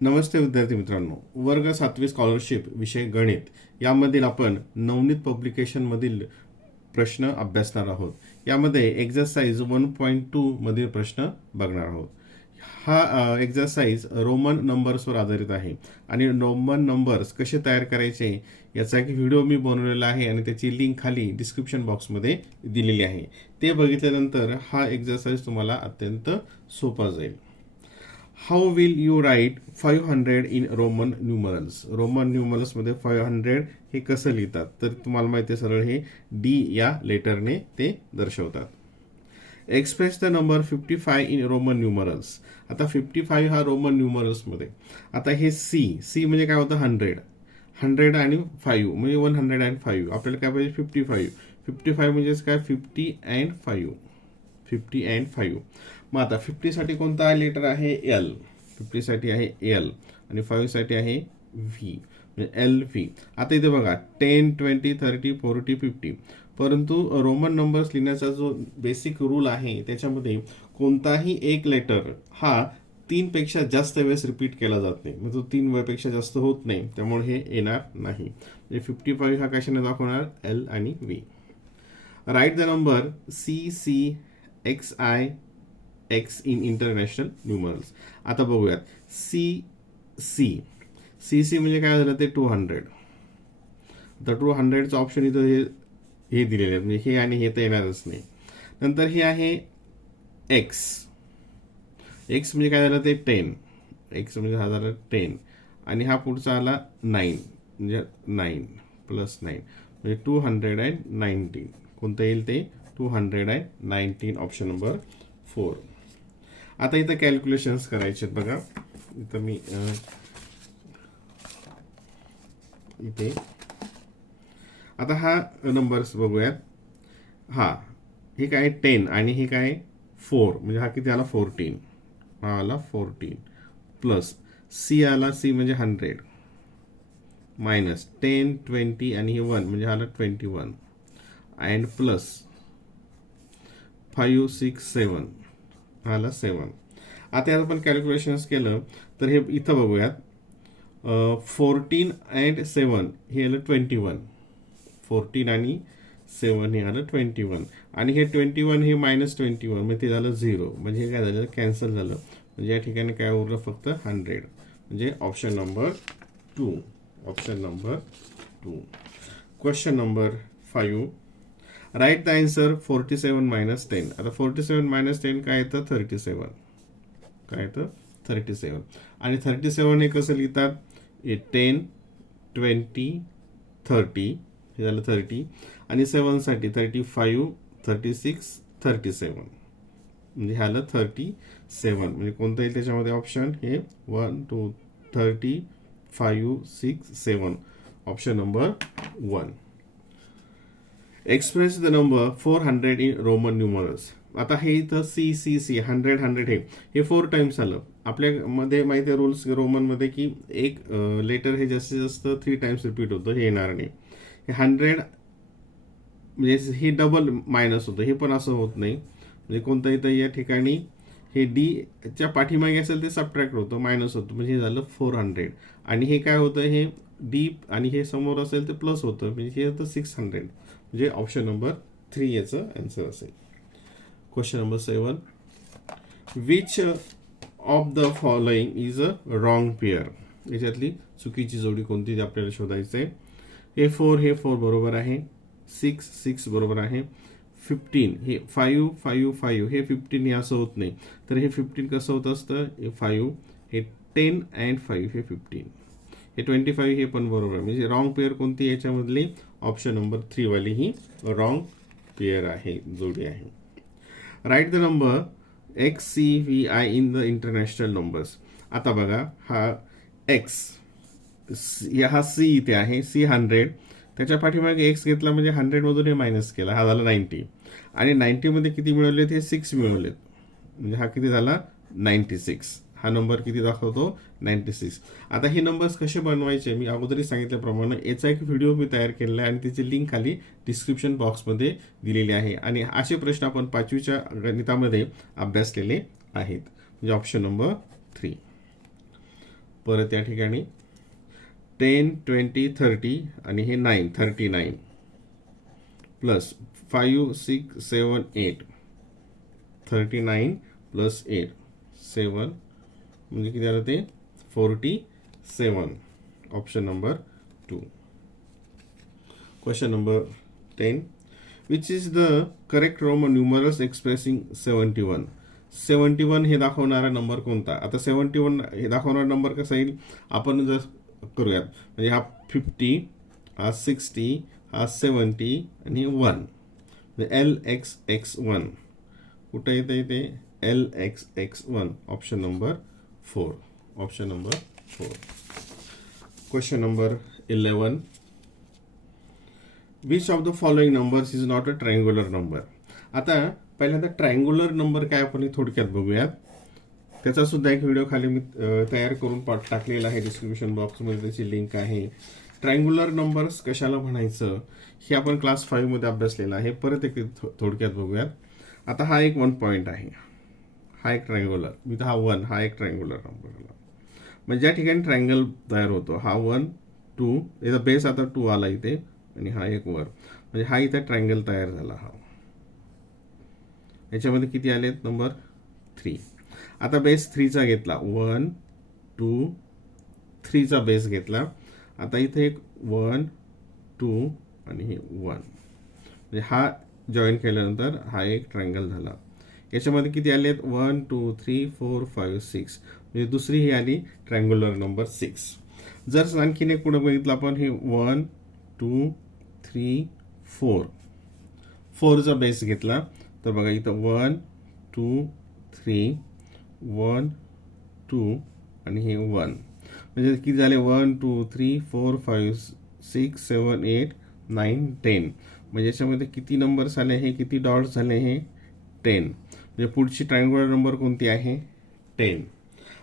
नमस्ते विद्यार्थी मित्रांनो, वर्ग 7वी स्कॉलरशिप विषय गणित यामधील आपण नवनीत पब्लिकेशनमधील प्रश्न अभ्यासणार आहोत. यामध्ये एक्झरसाइज 1.2 मधील प्रश्न बघणार आहोत. हा एक्झरसाइज रोमन नंबर्सवर आधारित आहे आणि रोमन नंबर्स कसे तयार करायचे याचा एक व्हिडिओ मी बनवलेला आहे आणि त्याची लिंक खाली डिस्क्रिप्शन बॉक्समध्ये दिलेली आहे. ते बघितल्यानंतर हा एक्झरसाइज तुम्हाला अत्यंत सोपा जाईल. How will you write 500 in Roman numerals. Roman न्यूमरल्समध्ये 500 हे कसं लिहितात तर तुम्हाला माहिती आहे, सरळ हे डी या लेटरने ते दर्शवतात. Express the number 55 in Roman numerals. आता 55 हा रोमन न्यूमरल्समध्ये. आता हे सी म्हणजे काय होतं 100 आणि 5 म्हणजे 105. आपल्याला काय पाहिजे 55 म्हणजेच काय 50 अँड 5. मग आता 50 साठी कोणता लेटर आहे एल. 50 साठी आहे एल आणि 5 साठी आहे व्ही म्हणजे एल व्ही. आता इथे बघा 10, 20, 30, 40, 50. परंतु रोमन नंबर्स लिहिण्याचा जो बेसिक रूल आहे त्याच्यामध्ये कोणताही एक लेटर हा 3 पेक्षा जास्त वेळेस रिपीट केला जात नाही. म्हणजे तो 3 वेळेपेक्षा जास्त होत नाही, त्यामुळे हे येणार नाही. म्हणजे 55 हा कशाने दाखवणार एल आणि V. Write the number CCXI x in international numerals. आता बघूयात सी म्हणजे काय झालं ते 200. तर 200चं ऑप्शन इथं हे दिलेले आहे, म्हणजे हे आणि हे तर येणारच नाही. नंतर हे आहे एक्स म्हणजे काय झालं ते 10. एक्स म्हणजे हा झाला 10 आणि हा पुढचा आला 9 म्हणजे 9 प्लस 9 म्हणजे 219. कोणतं येईल ते 219. Option number 4. आता इथं कॅल्क्युलेशन्स करायचे आहेत बघा. इथं मी इथे आता हा नंबर्स बघूयात. हे काय 10 आणि हे काय 4 म्हणजे हा किती आला 14. हा आला 14 प्लस सी आला सी म्हणजे 100 मायनस 10, 20 आणि हे 1 म्हणजे आला 21 अँड प्लस 5, 6, 7 आला 7. आता यात आपण कॅल्क्युलेशन्स केलं तर हे इथं बघूयात 14 अँड 7 हे आलं 21. 14 आणि 7 हे आलं 21 आणि हे 21 हे मायनस 21 म्हणजे ते झालं 0. म्हणजे हे काय झालं कॅन्सल झालं. म्हणजे या ठिकाणी काय उरलं फक्त 100. म्हणजे option number 2. Question number 5. Write the answer 47 minus 10. आता 47 मायनस 10 काय येतं 37. काय येतं 37 आणि 37 हे कसं लिहितात 10, 20, 30 हे झालं 30 आणि 7 साठी 35, 36, 37 म्हणजे हे आलं 37. म्हणजे कोणतं येईल त्याच्यामध्ये ऑप्शन हे 1, 2, 30, 5, 6, 7. Option number 1. Express the number 400 in Roman numerals. आता हे इथं सी 100 हे 4 टाइम्स आलं. आपल्यामध्ये माहिती आहे रूल्स रोमनमध्ये की एक लेटर हे जास्तीत जास्त 3 टाइम्स रिपीट होतं, हे येणार नाही. हे 100 म्हणजे हे डबल मायनस होतं, हे पण असं होत नाही. म्हणजे कोणतं इथं या ठिकाणी हे डी च्या पाठीमागे असेल ते सबट्रॅक्ट होतं, मायनस होतं, म्हणजे हे झालं 400 आणि हे काय होतं हे डी आणि हे समोर असेल ते प्लस होतं, म्हणजे हे होतं 600. म्हणजे ऑप्शन नंबर 3 याचं आन्सर असेल. Question number 7. Which of the following is a wrong pair. याच्यातली चुकीची जोडी कोणती ती आपल्याला शोधायचं आहे. हे 4 बरोबर आहे. 6 बरोबर आहे. 15 हे 5 हे 15 हे असं होत नाही. तर हे 15 कसं होत असतं हे 5 हे 10 अँड 5 हे 15 हे 25 हे पण बरोबर आहे. म्हणजे रॉंग पेअर कोणती याच्यामधली ऑप्शन नंबर 3 वाली ही रॉंग पेअर आहे, जोडी आहे. Write the number XCVI in the international numbers. आता बघा हा एक्स हा सी इथे आहे, सी 100 त्याच्या पाठीमागे एक्स घेतला म्हणजे 100 मधून हे मायनस केला, हा झाला 90 आणि 90 मध्ये किती मिळवलेत हे 6 मिळवलेत. म्हणजे हा किती झाला 96. हा नंबर किती दाखवतो 96. आता हे नंबर्स कसे बनवायचे मी अगोदरही सांगितल्याप्रमाणे याचा एक व्हिडिओ मी तयार केलेला आहे आणि त्याची लिंक खाली डिस्क्रिप्शन बॉक्समध्ये दिलेली आहे आणि असे प्रश्न आपण 5वीच्या गणितामध्ये अभ्यासलेले आहेत. म्हणजे ऑप्शन नंबर 3. परत या ठिकाणी 10, 20, 30 आणि हे 9, 39 प्लस 5, 6, 7, 8, 39 प्लस 8, 7 म्हणजे किती आलं ते 47. Option number 2. Question number 10. Which is the correct Roman numerals expressing 71. 71 हे दाखवणारा नंबर कोणता? आता 71 हे दाखवणारा नंबर कसा येईल? आपण जर करूयात म्हणजे हा 50, हा 60, हा 70 आणि 1 LXX1. कुठं येतं इथे LXX1. Option number 4. Option number 4. Question number 11. Which of the following numbers is not a triangular number. आता पहिल्यांदा ट्रायंग्युलर नंबर काय आपण थोडक्यात बघूयात. त्याचा सुद्धा एक व्हिडिओ खाली मी तयार करून टाकलेला आहे, डिस्क्रिप्शन बॉक्समध्ये त्याची लिंक आहे. ट्रायंग्युलर नंबर्स कशाला म्हणायचं हे आपण क्लास 5 मध्ये अभ्यासलेलं आहे. परत एक थोडक्यात बघूयात. आता हा एक 1 पॉईंट आहे, हा एक ट्रायंग्युलर, विथ हा 1 हा एक ट्रायंग्युलर नंबर. म्हणजे ज्या ठिकाणी ट्रायंगल तयार होतो हा 1, 2 याचा बेस आता 2 आला इथे आणि हा एक वर, म्हणजे हा इथे ट्रायंगल तयार झाला. हा याच्यामध्ये किती आलेत नंबर 3. आता बेस 3चा घेतला, 1, 2, 3चा बेस घेतला. आता इथे एक 1, 2 आणि हे 1, म्हणजे हा जॉईन केल्यानंतर हा एक ट्रायंगल झाला. याच्यामध्ये किती आलेत 1, 2, 3, 4, 5, 6, म्हणजे दुसरी ही आली ट्रायंग्युलर नंबर 6. जर आणखीन एक पुढे बघितलं आपण हे 1, 2, 3, 4, 4चा बेस घेतला तर बघा इथं 1, 2, 3, 1, 2 आणि हे 1, म्हणजे किती झाले 1, 2, 3, 4, 5, 6, 7, 8, 9, 10. म्हणजे याच्यामध्ये किती नंबर्स आले, हे किती डॉट्स झाले, हे 10. म्हणजे पुढची ट्रायंग्युलर नंबर कोणती आहे 10.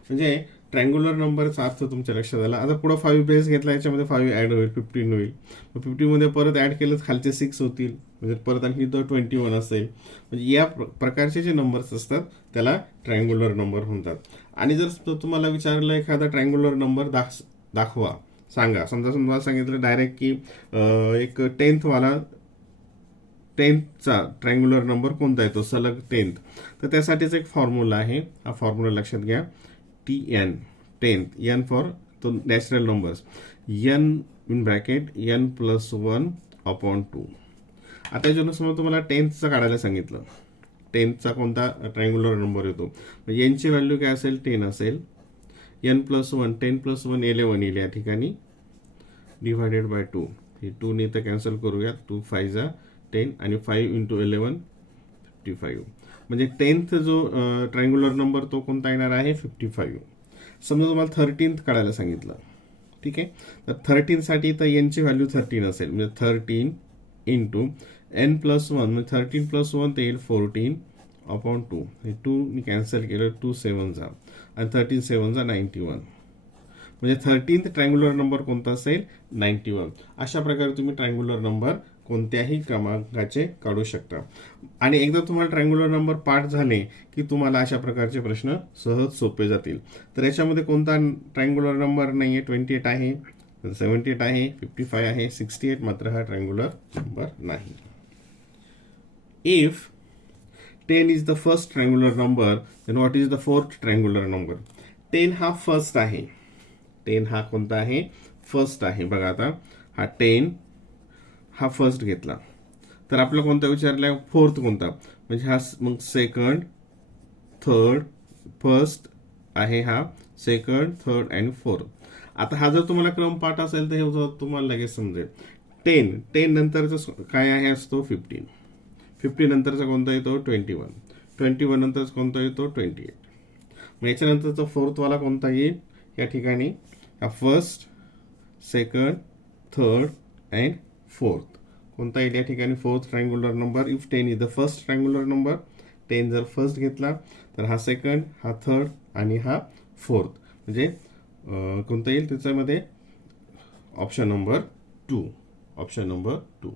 म्हणजे ट्रायंग्युलर नंबरचा अर्थ तुमच्या लक्षात आला. आता पुढे 5 बेस घेतला, याच्यामध्ये 5 ॲड होईल, 15 होईल. 15 मध्ये परत ॲड केलं खालचे 6 होतील, म्हणजे परत आणखी 21 असेल. म्हणजे या प्रकारचे जे नंबर्स असतात त्याला ट्रायंग्युलर नंबर म्हणतात. आणि जर तुम्हाला विचारलं एखादा ट्रायंग्युलर नंबर दाखवा, सांगा, समजा सांगितलं डायरेक्ट की एक 10th ट्रायंग्युलर नंबर कोणता येतो सलग 10th, तर त्यासाठीच एक फॉर्म्युला आहे. हा फॉर्म्युला लक्षात घ्या, TN 10th, N फॉर तो natural numbers, N in bracket N + 1/2. आता याच्यानुसार तुम्हाला 10th काढायला सांगितलं. 10th कोणता ट्रायंग्युलर नंबर येतो, म्हणजे एनची व्हॅल्यू काय असेल 10 असेल. N + 1, 10 + 1 11 येईल या ठिकाणी, डिवायडेड बाय 2. हे 2 ने तर कॅन्सल करूया, 2 5 10 आणि 5 × 11 55. म्हणजे 10th जो ट्रायंग्युलर नंबर तो कोणता येणार आहे 55. समजा तुम्हाला 13th काढायला सांगितलं, ठीक आहे, तर 13 साठी तर एनची व्हॅल्यू 13 असेल, म्हणजे 13 × N + 1, म्हणजे 13 + 1 ते येईल 14/2. हे 2 मी कॅन्सल केलं, 2 7 आणि 13 7 91. म्हणजे 13th ट्रायंग्युलर नंबर कोणता असेल 91. अशा प्रकारे तुम्ही ट्रायंग्युलर नंबर कोणत्याही क्रमांकाचे काढू शकता. आणि एकदा तुम्हाला ट्रायंग्युलर नंबर पाठ झाले की तुम्हाला अशा प्रकारचे प्रश्न सहज सोपे जातील. तर याच्यामध्ये कोणता ट्रायंग्युलर नंबर नाही आहे, 28 आहे, 78 आहे, 55 आहे, 68 मात्र हा ट्रायंग्युलर नंबर नाही. If 10 is the first triangular number, then what is the fourth triangular number. 10 हा फर्स्ट आहे, 10 हा कोणता आहे फर्स्ट आहे. बघा आता हा 10 हा फर्स्ट घेतला तर आपलं कोणता विचारलाय फोर्थ कोणता, म्हणजे हा मग सेकंड, थर्ड, फर्स्ट आहे, हा सेकंड, थर्ड आणि फोर्थ. आता हा जर तुम्हाला क्रम पाठ असेल तर हे तुम्हाला लगेच समजेल. 10 नंतरचा काय आहे असतो 15, 15 नंतरचा कोणता येतो 21, 21 नंतरचा कोणता येतो 28. मग याच्यानंतरचा फोर्थवाला कोणता येईल या ठिकाणी, हा first, second, third and fourth कोणता येईल या ठिकाणी fourth triangular number. If 10 is the first triangular number, 10 जर फर्स्ट घेतला तर हा सेकंड, हा थर्ड आणि हा फोर्थ, म्हणजे कोणता येईल त्याच्यामध्ये ऑप्शन नंबर 2. Option number 2.